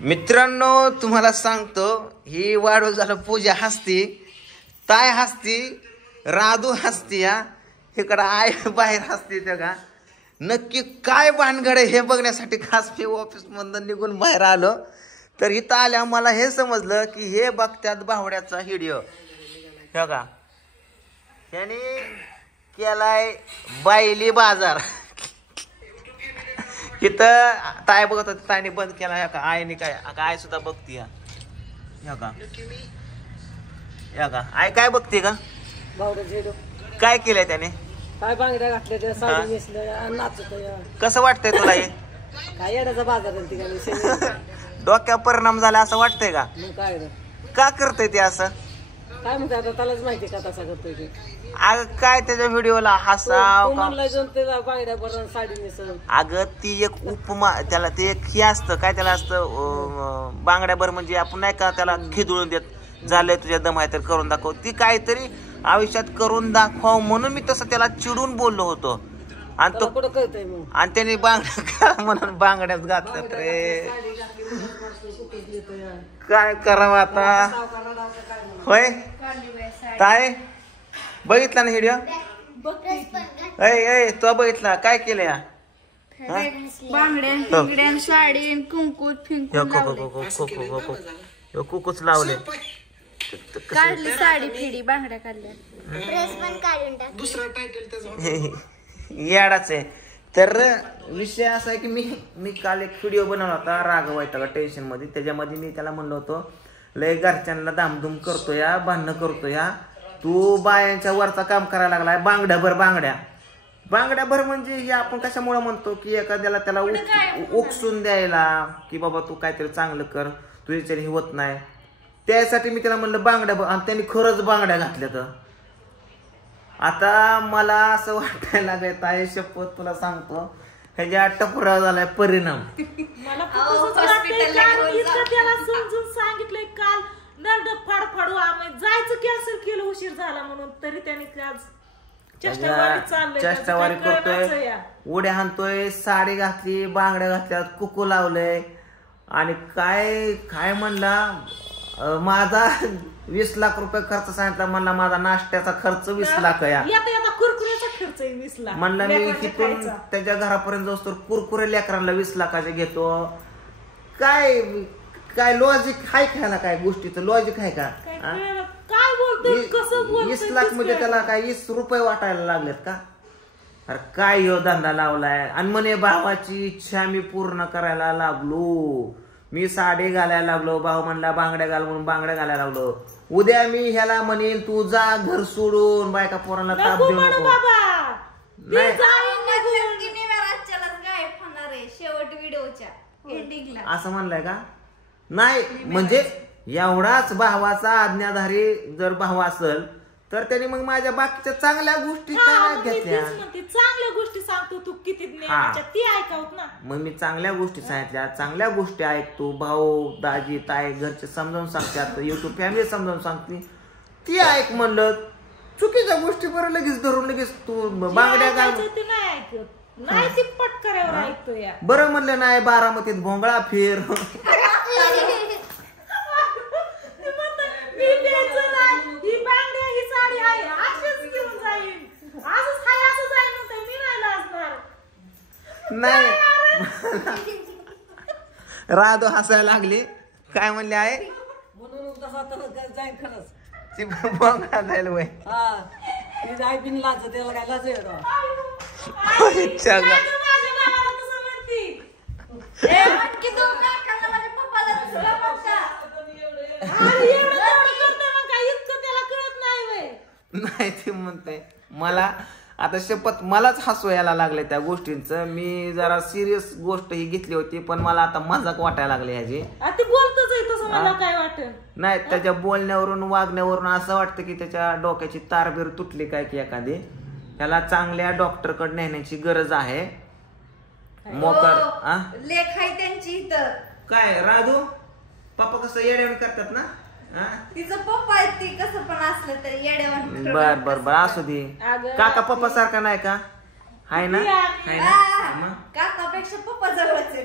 मित्रांनो तुम्हाला सांगतो ही वाढू झालं पूजा हसती, ताय हसती, राधू हसती, या इकडं आई बाहेर हसते. त्या का नक्की काय भानगड हे बघण्यासाठी खास मी ऑफिस मधून निघून बाहेर आलो. तर इथं आल्या मला हे समजलं की हे बघत्यात बावड्याचा व्हिडिओ. हे का याने केलाय बायली बाजार. इथं ताय बघत होती, ताईने बंद केला. ह्या का आईने काय आय सुद्धा बघती. या का आय काय बघते का काय केलंय त्याने, काय बांगड्या घातल्या, साडी नेसल्या, नाचत. कसं वाटतंय तुला हे? काय येण्याचा बाजार आहे तिकडे. डोक्यावर परिणाम झाला असं वाटतंय का? मग काय का करतय ते असं? काय म्हणते आता त्यालाच माहिती का तसा करतोय ते. अगं काय त्याच्या व्हिडिओला हसाव का? त्याला बांगड्या भरून साडी नेसन. अगं ती एक उपमा, त्याला ते एक हे असतं काय, त्याला असतं बांगड्याभर म्हणजे आपण नाही का त्याला खिदळून देत, झालंय तुझ्या दम आहे तर करून दाखव. ती काहीतरी आयुष्यात करून दाखव म्हणून मी तसं त्याला चिडून बोललो होतो. आणि तो कुठं कळतंय मग, आणि त्याने बांगड्या म्हणून बांगड्याच घातल्यात रे. काय करावं आता? होय ताय बघितला ना व्हिडिओ? तो बघितला काय केलं? बांगड्या साडी कुंकू कुकूच लावले, काढली साडी फिडी बांगड्या काढल्या. याडाच आहे. तर विषय असा आहे की मी काल एक व्हिडिओ बनवला होता राग व्हायचा टेन्शन मध्ये. त्याच्यामध्ये मी त्याला म्हणलो होतो लय घरच्यांना दामधूम करतो या, भांडणं करतो या, तू बायांच्या वरचा काम करायला लागलाय. बांगड्याभर बांगड्याभर म्हणजे हे आपण कशामुळे म्हणतो की एखाद्याला त्याला उकसून द्यायला की बाबा तू काहीतरी चांगलं कर, तुझ्याच्याने होत नाही. त्यासाठी मी त्याला म्हणलं बांगड्या, आणि त्यांनी खरंच बांगड्या घातल्या. तर आता मला असं वाटायला लागत आहे, शपथ तुला सांगतो ह्याच्या टपुरा झालाय परिणाम. त्याला समजून सांगितलंय काल नरड फाडफाडू आम्ही जायचं कॅन्सल केलं उशीर झाला म्हणून, तरी त्याने चेष्टावारी करतोय, उड्या हाणतोय, साडी घातली, बांगड्या घातल्या, कुकू लावलंय. आणि काय काय म्हणला माझा 20 लाख रुपये खर्च सांगितला. म्हणला माझा नाश्त्याचा खर्च 20 लाख या म्हणला. मी तिथून त्याच्या घरापर्यंत जाऊस तर कुरकुरे लेकरांना 20 लाखाचे घेतो. काय काय लॉजिक आहे का? काय गोष्टीचं लॉजिक आहे का? 20 लाख म्हणजे त्याला काय 20 रुपये वाटायला लागलेत का? अरे काय ह्यो धंदा लावलाय. आणि म्हणे भावाची इच्छा मी पूर्ण करायला लागलो, मी साडी घालायला लागलो. भाऊ म्हणला बांगड्या घाल म्हणून बांगड्या घालायला लागलो. उद्या मी ह्याला म्हणेन तू जा घर सोडून, बायका पोरांना ताप देऊ नको. असं म्हणलंय का? नाही म्हणजे एवढाच भावाचा आज्ञाधारी जर भाव असेल तर त्याने मग माझ्या बाकीच्या चांगल्या गोष्टी घेतल्या. चांगल्या गोष्टी सांगतो तू किती ती ऐकवत ना. मग मी चांगल्या गोष्टी सांगितल्या, चांगल्या गोष्टी ऐकतो. भाऊ दाजी ताई घरचे समजावून सांगतात, युट्यूब फॅमिली समजावून सांगते, ती ऐक म्हणलं. चुकीच्या गोष्टी बरं लगेच धरून लगेच तू बांगड्या घाल बरं म्हणलं नाही. बारामतीत भोंगळा फिर नाही. राधू हसायला लागली. काय म्हणले आहे ती भोंगळा जायला वय नाही. ती म्हणते मला आता शपथ मलाच हसू यायला लागले त्या गोष्टींचं. मी जरा सिरियस गोष्ट ही घेतली होती पण मला आता मजाक वाटायला लागली ह्याची. नाही त्याच्या बोलण्यावरून वागण्यावरून असं वाटतं की त्याच्या डोक्याची तारबीर तुटली काय की एखादी. त्याला चांगल्या डॉक्टरकडे नेण्याची गरज आहे. मोकर लेख आहे त्यांची इथं. काय राधू पप्पा कसं येड्यावर करतात ना, तिचं पप्पा आहे, ती कसं पण असलं तरी येड्यावर. बर बर बर असू दे. काका पप्पा सारखा नाही का? हाय ना, हाय ना. काकापेक्षा पप्पा जवळच आहे.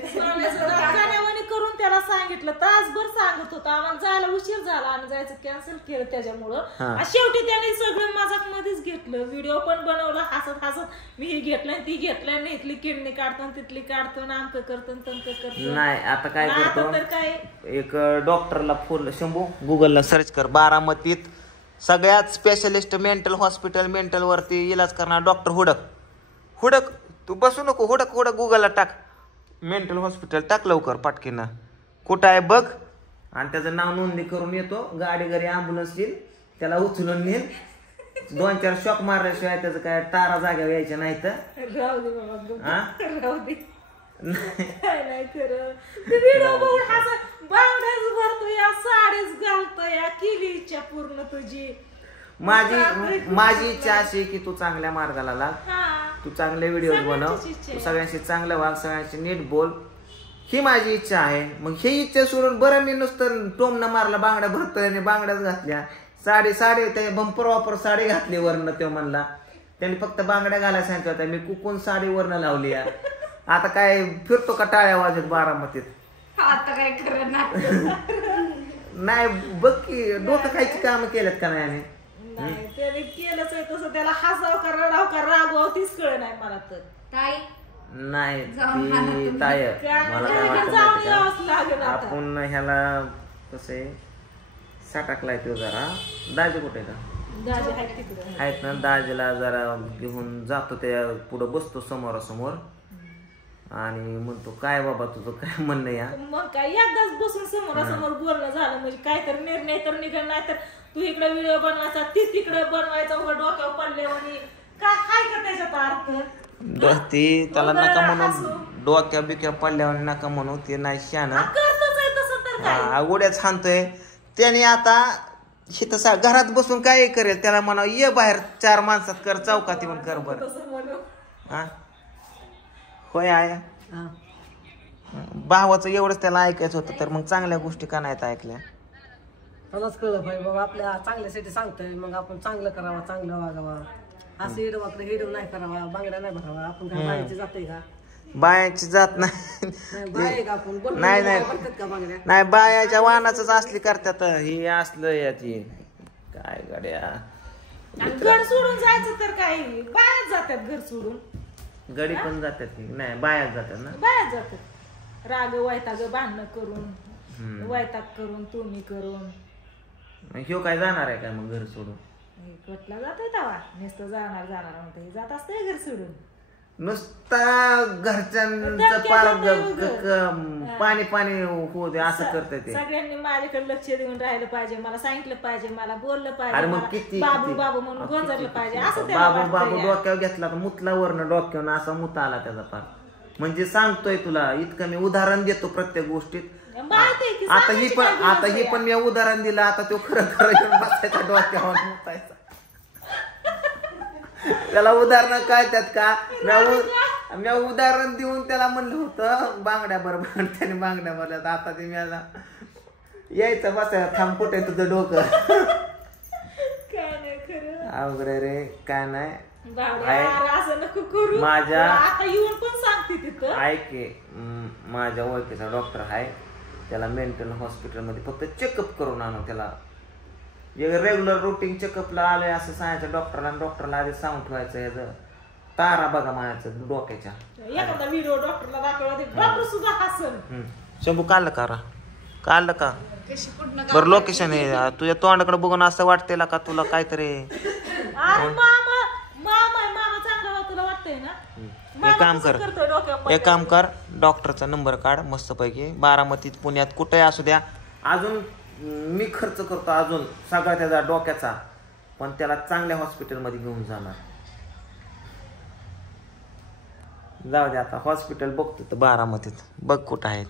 करून त्याला सांगितलं, तासभर सांगत होता आम्हाला, जायला उशीर झाला, आम्ही जायचं कॅन्सल केलं त्याच्यामुळं. हा. आणि शेवटी त्याने सगळं मजाक मध्येच घेतलं, व्हिडिओ पण बनवला हसत हसत, मी ही घेतलं ती घेतलं नाही, इथली किडनी काढतो तिथली काढतो, आमक करतो तमक करतो. नाही आता काय आता करतो, तर काय एक डॉक्टरला फोन, शंभू गुगलला सर्च कर, बारामतीत सगळ्यात स्पेशलिस्ट मेंटल हॉस्पिटल, मेंटल वरती इलाज करणार डॉक्टर हुडक. हुडक, तू बसू नको, हुडक हुडक गुगलला टाक, मेंटल हॉस्पिटल टाक लवकर पाटकीनं, कुठं आहे बघ, आणि त्याचं नाव नोंदणी करून येतो. गाडी घरी ॲम्ब्युलन्स येईल, त्याला उचलून नेईल. 2-4 शॉक मारल्याशिवाय त्याचं काय तारा जाग्यावर यायच्या नाही तर. राहू दे बाबा, हा? राहू दे. काय नाही खरं, ते व्हिडिओ बघून हसत, बांगड्याच भरतो या, साडीच घालतो या, केली इच्छा पूर्ण तुझी. माझी इच्छा अशी आहे की तू चांगल्या मार्गाला लाग, हा, तू चांगले व्हिडिओ बनव, सगळ्यांचीच इच्छा तू आहे. सगळ्यांशी चांगलं वाग, सगळ्यांशी नीट बोल, ही माझी इच्छा आहे. मग ही इच्छा सोडून बरं मी नुसतं टोमनं मारला, बांगड्या भरतोय आणि बांगड्याच घातल्या, साडी त्या बंपर वापर साडी घातली वरनं, तो म्हणला त्यांनी फक्त बांगड्या घालायला सांगितलं होत्या, मी कुकून साडी वरनं लावली. आता काय फिरतो का टाळ्या वाजत बारामतीत? आता काय खरं नाही. नाही बघ की डोकं खायची कामं केल्यात का नाही? नाही त्याने केलंच आहे तसं, त्याला हसाव का रडाव का रागवाव तीच कळ नाही मला तर. ताई नाही जाऊन आणा ती तुम्ही. ताय काय मला काय नाही, वाटतं जाऊन माहिती यावंच का, लागेल आता. आपण ह्याला कसं आहे साठाकलाय तो जरा, दाजी कुठे आहे का? दाजी आहे तिकडं. आहेत ना, दाजीला जरा घेऊन जातो, त्या पुढं बसतो समोरासमोर आणि म्हणतो काय बाबा तुझं काय म्हणणं या. मग काय एकदाच बसून समोरासमोर बोलणं झालं म्हणजे काहीतरी निर्णय तर निघाल, नाही तर तू इकडे व्हिडिओ बनवायचा ती तिकडे बनवायचा, उघड डोक्यावर पडले आणि काय हाय का त्याच्यात अर्थ? ती त्याला उगाच नका हसू. म्हणू, डोक्या बिक्या पडल्यावर नका म्हणू, ते नाही शान, करतोच आहे तसं तर काय. उड्याच हाणतोय त्याने. आता हे तसा घरात बसून काय करेल, त्याला म्हणा ये बाहेर 4 माणसात कर, चौकात येऊन कर बरं. तसं म्हणू. हा होय आया, भावाचं एवढंच त्याला ऐकायचं होतं, तर मग चांगल्या गोष्टी का नाहीत ऐकल्या? मलाच कळलं पाहिजे बाबा, आपल्या चांगल्यासाठी सांगतोय, मग आपण चांगलं करावं, चांगलं वागावं, असं हिडो आपलं हिडो नाही करावा, बांगड्या नाही भरावा. आपण काय बाहेरची जातोय का? बायाची जात नाही, नाही बाय का आपण बोलतो नाही काय नाही भरतात का बांगड्या? नाही, बायाच्या वाहनाच असली करतात, ही असलं याची काय गाड्या. घर सोडून जायचं तर काय, बाहेर जातात घर सोडून, गडी पण जातात की नाही, बायाच जातात ना. बाहेर जातात, राग वैताग भांडणं करून, वैताग करून, तुम्ही करून. ह्यो काय जाणार आहे का मग घर सोडून? कटला जातोय तवा, नुसतं जाणार म्हणते, जात असतंय घर सोडून. नुसता घरच्यांचं पार पाणी पाणी होऊ दे असं करते ते. सगळ्यांनी माझ्याकडे लक्ष देऊन राहिलं पाहिजे, मला सांगितलं पाहिजे, मला बोललं अरे पाहिजे, मग मला किती बाबू बाबू म्हणून गोंजरलं पाहिजे, असं त्याला बाबू बाबू वाटतंय. डोक्यावर घेतला तर मुतला वरनं डोक्यावर असा मुता आला त्याचा पार. म्हणजे सांगतोय तुला इतकं मी उदाहरण देतो प्रत्येक गोष्टीत. माहिती आहे की आता ही सांगायची पण काय आता गरज ही आहे? पण मी उदाहरण दिलं, आता तो खरं खरं येऊन बसायचा डोक्यावर मुतायचा. त्याला उदाहरण काय त्यात का, मी उदाहरण देऊन त्याला म्हणलं होतं बांगड्या बरोबर, त्याने बांगड्या भरल्यात. आता ते मी यायचं बसायला, थांब कुठे तुझं डोकं. काय नाही खरं अवघड रे, काय नाही. बावड्या, असं नको करू. माझ्या- आता येऊन पण सांगते तिथं. ऐक की, माझ्या ओळखीचा डॉक्टर आहे, त्याला मेंटल हॉस्पिटलमध्ये फक्त चेकअप करून आणू. त्याला रेग्युलर रुटीन चेकअपला आलंय असं सांगायचं डॉक्टरला, आणि डॉक्टरला आधी सांगून ठेवायचं याचं तारा बघा म्हणायचं डोक्याच्या. एखादा व्हिडिओ डॉक्टरला दाखवला, डॉक्टर सुद्धा हसन. शंभू काढलं का बरं लोकेशन आहे तुझ्या तोंडाकडे बघून असं वाटतंय का तुला काहीतरी. अरे मामा चांगला तुला वाटतंय ना? एक काम कर, करतोय डोक्यावर एक काम कर, डॉक्टरचा नंबर काढ मस्तपैकी, बारामतीत पुण्यात कुठे असू द्या, अजून मी खर्च करतो अजून सगळा त्याचा डोक्याचा, पण त्याला चांगल्या हॉस्पिटलमध्ये घेऊन जाणार. जाऊ दे आता हॉस्पिटल बघतो तर बारामतीत बघ कुठं आहेत.